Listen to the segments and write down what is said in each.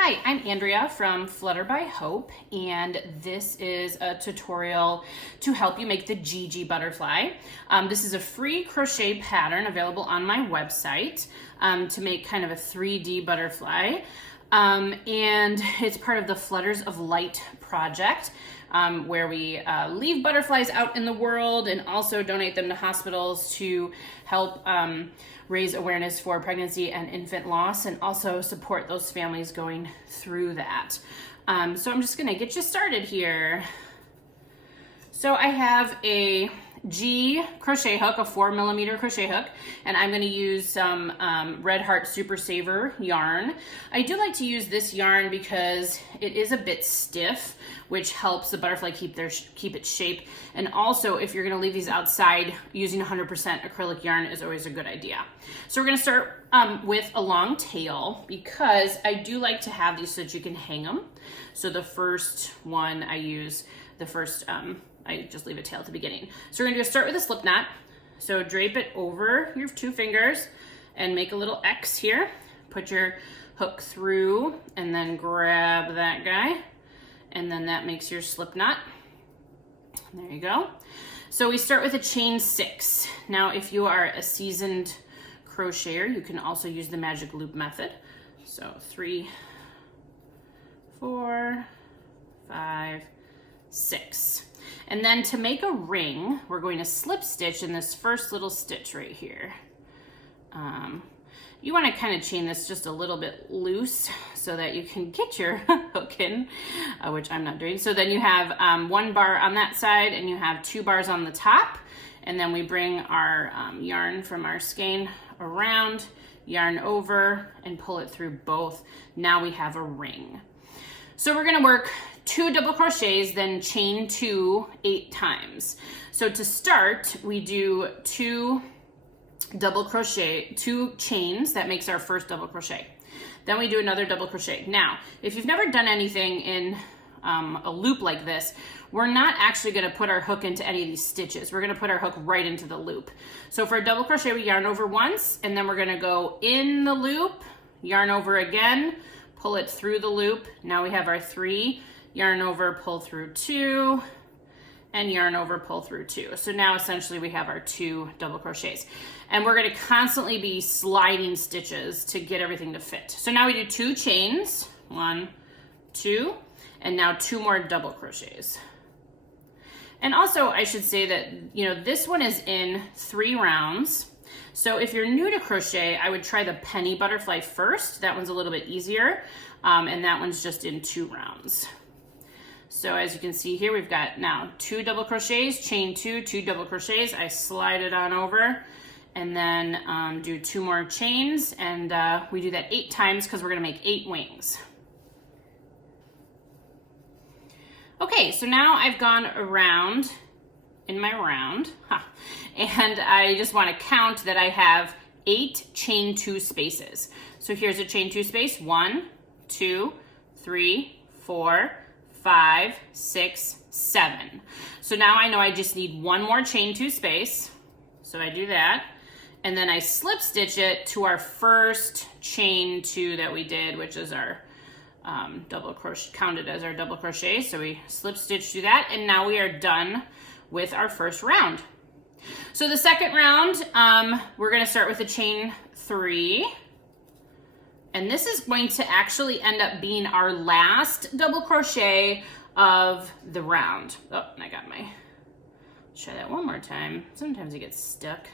Hi, I'm Andrea from Flutter by Hope, and this is a tutorial to help you make the Gigi Butterfly. This is a free crochet pattern available on my website to make kind of a 3D butterfly. And it's part of the Flutters of Light Project, where we leave butterflies out in the world and also donate them to hospitals to help raise awareness for pregnancy and infant loss, and also support those families going through that. So I'm just gonna get you started here. So I have a G crochet hook, a 4mm crochet hook, and I'm going to use some Red Heart Super Saver yarn. I do like to use this yarn because it is a bit stiff, which helps the butterfly keep its shape. And also, if you're going to leave these outside, using 100% acrylic yarn is always a good idea. So we're going to start with a long tail, because I do like to have these so that you can hang them. So the first one I use, I just leave a tail at the beginning. So we're gonna start with a slip knot. So drape it over your two fingers and make a little X here. Put your hook through and then grab that guy. And then that makes your slip knot. There you go. So we start with a chain 6. Now, if you are a seasoned crocheter, you can also use the magic loop method. So 3, 4, 5, 6. And then to make a ring, we're going to slip stitch in this first little stitch right here. You want to kind of chain this just a little bit loose so that you can get your hook in, which I'm not doing. So then you have 1 bar on that side and you have 2 bars on the top. And then we bring our yarn from our skein around, yarn over, and pull it through both. Now we have a ring. So we're gonna work 2 double crochets, then chain 2 8 times. So to start, we do 2 chains. That makes our first double crochet. Then we do another double crochet. Now, if you've never done anything in a loop like this, we're not actually gonna put our hook into any of these stitches. We're gonna put our hook right into the loop. So for a double crochet, we yarn over once, and then we're gonna go in the loop, yarn over again, pull it through the loop. Now we have our 3, yarn over, pull through 2, and yarn over, pull through 2. So now essentially we have our 2 double crochets. And we're gonna constantly be sliding stitches to get everything to fit. So now we do 2 chains, 1, 2, and now 2 more double crochets. And also I should say that, this one is in 3 rounds. So if you're new to crochet, I would try the penny butterfly first. That one's a little bit easier, and that one's just in 2 rounds. So as you can see here, we've got now 2 double crochets, chain 2, 2 double crochets. I slide it on over, and then do 2 more chains, and we do that 8 times because we're gonna make 8 wings. Okay, so now I've gone around in my round, and I just want to count that I have 8 chain 2 spaces. So here's a chain 2 space, 1, 2, 3, 4, 5, 6, 7. So now I know I just need 1 more chain 2 space. So I do that, and then I slip stitch it to our first chain 2 that we did, which is our double crochet, counted as our double crochet. So we slip stitch through that, and now we are done with our first round. So the second round, we're gonna start with a chain 3, and this is going to actually end up being our last double crochet of the round. Oh, and I got let's try that one more time. Sometimes it gets stuck.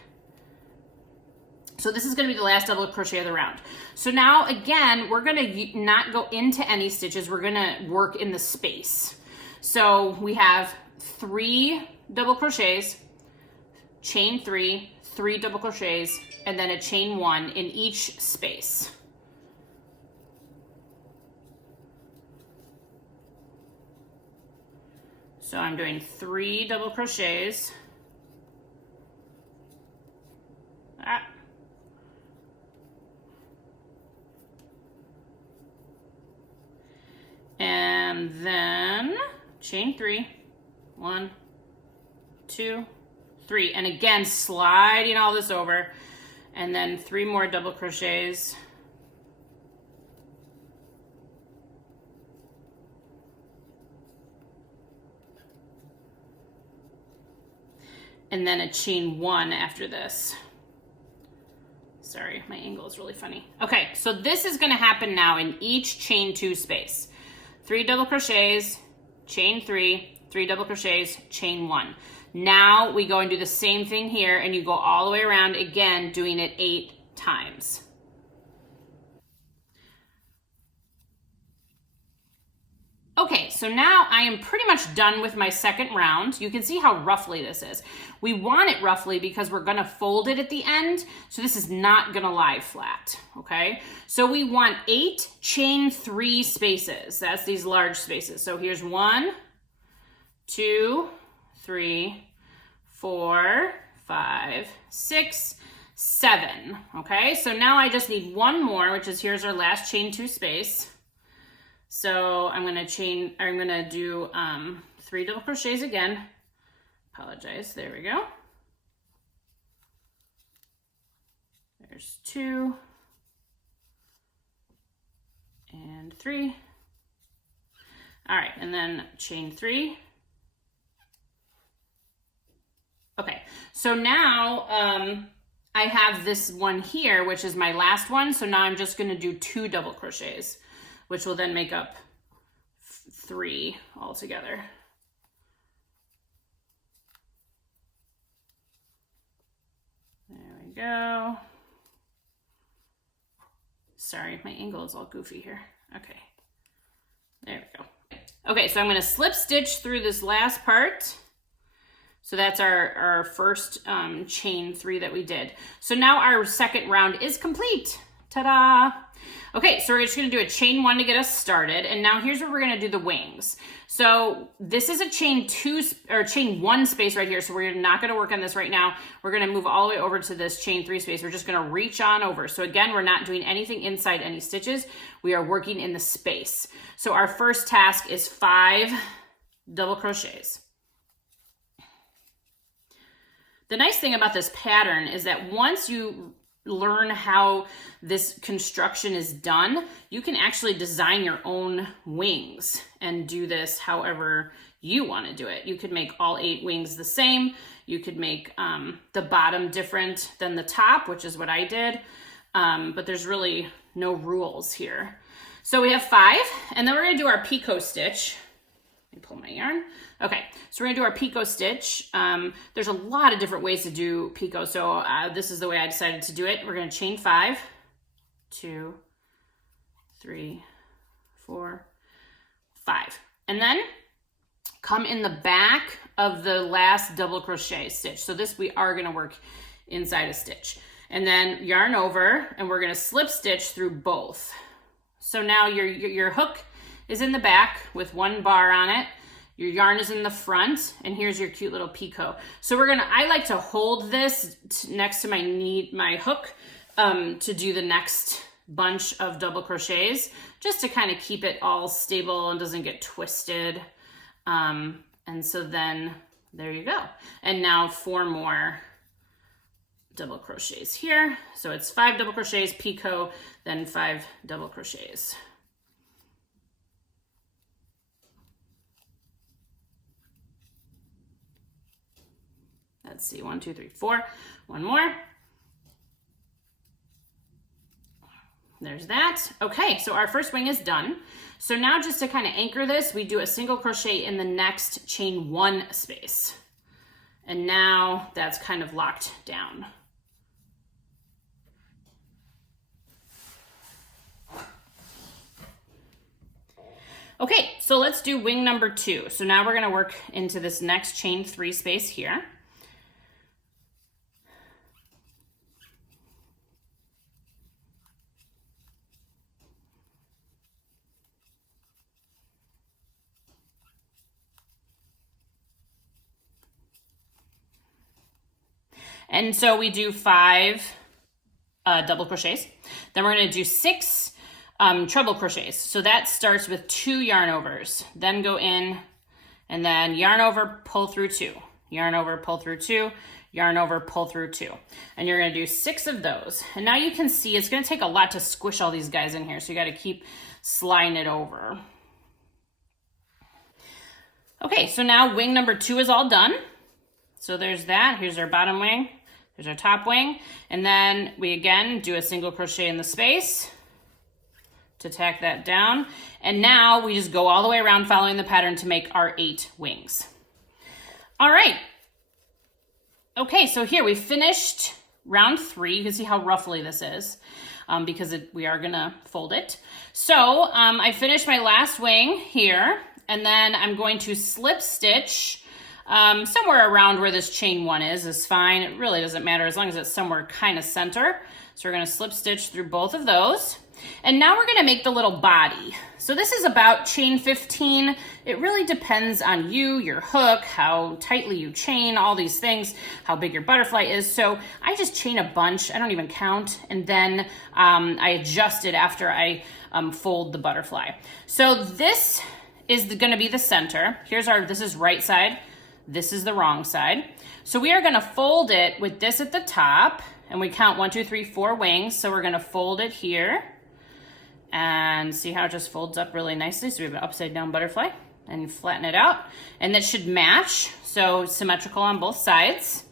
So this is gonna be the last double crochet of the round. So now again, we're gonna not go into any stitches, we're gonna work in the space. So we have 3 double crochets, chain 3, 3 double crochets, and then a chain 1 in each space. So I'm doing 3 double crochets. And then chain 3, 1, 2, 3, and again sliding all this over, and then 3 more double crochets, and then a chain 1 after this. Sorry, my angle is really funny. Okay, so this is gonna happen now in each chain 2 space. 3 double crochets, chain 3, 3 double crochets, chain 1. Now we go and do the same thing here, and you go all the way around again, doing it 8 times. Okay, so now I am pretty much done with my second round. You can see how roughly this is. We want it roughly because we're gonna fold it at the end, so this is not gonna lie flat, okay? So we want 8 chain 3 spaces. That's these large spaces. So here's 1, 2, 3, 4, 5, 6, 7, okay? So now I just need one more, which is here's our last chain 2 space. So I'm gonna do 3 double crochets again. Apologize, there we go. There's 2 and 3. All right, and then chain 3. Okay, so now I have this one here, which is my last one. So now I'm just gonna do 2 double crochets, which will then make up 3 altogether. There we go. Sorry, my angle is all goofy here. Okay, there we go. Okay, so I'm gonna slip stitch through this last part. So that's our first chain 3 that we did. So now our second round is complete. Ta-da! Okay, so we're just gonna do a chain 1 to get us started, and now here's where we're gonna do the wings. So this is a chain 2 or chain 1 space right here, so we're not gonna work on this right now. We're gonna move all the way over to this chain 3 space. We're just gonna reach on over. So again, we're not doing anything inside any stitches. We are working in the space. So our first task is 5 double crochets. The nice thing about this pattern is that once you learn how this construction is done, you can actually design your own wings and do this however you want to do it. You could make all 8 wings the same. You could make the bottom different than the top, which is what I did. But there's really no rules here. So we have 5, and then we're going to do our Picot Stitch. Let me pull my yarn. Okay, so we're gonna do our Picot Stitch. There's a lot of different ways to do Picot, so this is the way I decided to do it. We're gonna chain 5, 2, 3, 4, 5. And then come in the back of the last double crochet stitch. So this we are gonna work inside a stitch. And then yarn over, and we're gonna slip stitch through both. So now your hook is in the back with 1 bar on it. Your yarn is in the front, and here's your cute little picot. So I like to hold this next to my hook to do the next bunch of double crochets, just to kind of keep it all stable and doesn't get twisted. And so then there you go. And now 4 more double crochets here. So it's 5 double crochets, picot, then 5 double crochets. Let's see, 1, 2, 3, 4. 1 more. There's that. Okay, so our first wing is done. So now just to kind of anchor this, we do a single crochet in the next chain 1 space. And now that's kind of locked down. Okay, so let's do wing number 2. So now we're gonna work into this next chain 3 space here. And so we do 5 double crochets. Then we're gonna do 6 treble crochets. So that starts with 2 yarn overs, then go in and then yarn over, pull through 2, yarn over, pull through 2, yarn over, pull through 2. And you're gonna do 6 of those. And now you can see it's gonna take a lot to squish all these guys in here. So you gotta keep sliding it over. Okay, so now wing number 2 is all done. So there's that. Here's our bottom wing. There's our top wing. And then we again do a single crochet in the space to tack that down. And now we just go all the way around following the pattern to make our 8 wings. All right. Okay, so here we finished round 3. You can see how roughly this is because we are gonna fold it. So I finished my last wing here, and then I'm going to slip stitch somewhere around where this chain 1 is fine. It really doesn't matter as long as it's somewhere kind of center. So we're gonna slip stitch through both of those. And now we're gonna make the little body. So this is about chain 15. It really depends on you, your hook, how tightly you chain, all these things, how big your butterfly is. So I just chain a bunch, I don't even count, and then I adjust it after I fold the butterfly. So this is gonna be the center. This is right side, this is the wrong side. So we are gonna fold it with this at the top, and we count 1, 2, 3, 4 wings. So we're gonna fold it here. And see how it just folds up really nicely. So we have an upside down butterfly, and you flatten it out, and that should match. So symmetrical on both sides.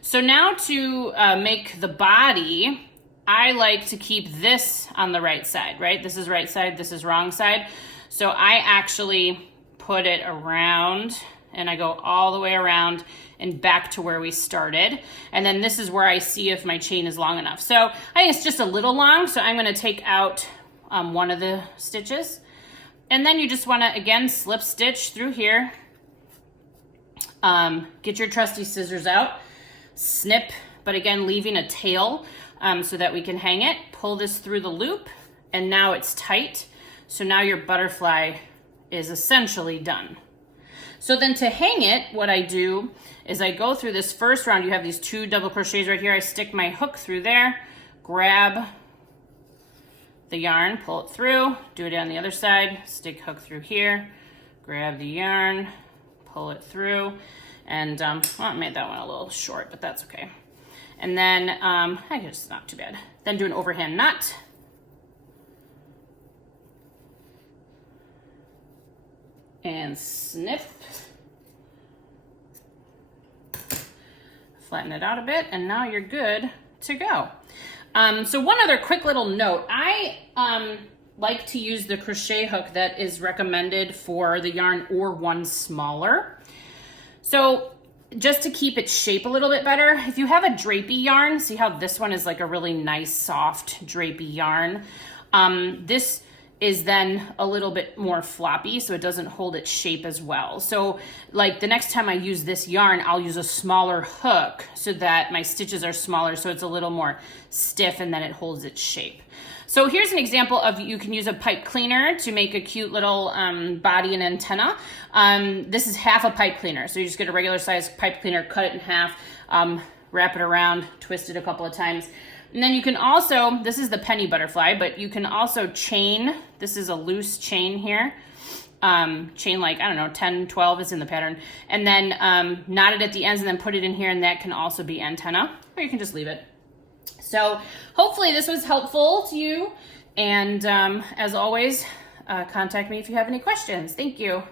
So now to make the body, I like to keep this on the right side, right? This is right side, this is wrong side. So I actually put it around, and I go all the way around and back to where we started. And then this is where I see if my chain is long enough. So I think it's just a little long, so I'm gonna take out one of the stitches. And then you just wanna, again, slip stitch through here. Get your trusty scissors out, snip, but again, leaving a tail so that we can hang it. Pull this through the loop, and now it's tight. So now your butterfly is essentially done. So then to hang it, what I do is I go through this first round. You have these 2 double crochets right here. I stick my hook through there, grab the yarn, pull it through, do it on the other side, stick hook through here, grab the yarn, pull it through, and well, I made that one a little short, but that's okay. And then, I guess it's not too bad. Then do an overhand knot. And snip. Flatten it out a bit, and now you're good to go. So one other quick little note, I like to use the crochet hook that is recommended for the yarn or one smaller. So just to keep its shape a little bit better, if you have a drapey yarn, see how this one is like a really nice soft drapey yarn. This is then a little bit more floppy, so it doesn't hold its shape as well. So like the next time I use this yarn, I'll use a smaller hook so that my stitches are smaller, so it's a little more stiff, and then it holds its shape. So here's an example of, you can use a pipe cleaner to make a cute little body and antenna. This is half a pipe cleaner, so you just get a regular size pipe cleaner, cut it in half, wrap it around, twist it a couple of times. And then you can also, this is the penny butterfly, but you can also chain. This is a loose chain here. Chain like, I don't know, 10, 12 is in the pattern. And then knot it at the ends and then put it in here, and that can also be antenna, or you can just leave it. So hopefully this was helpful to you. And as always, contact me if you have any questions. Thank you.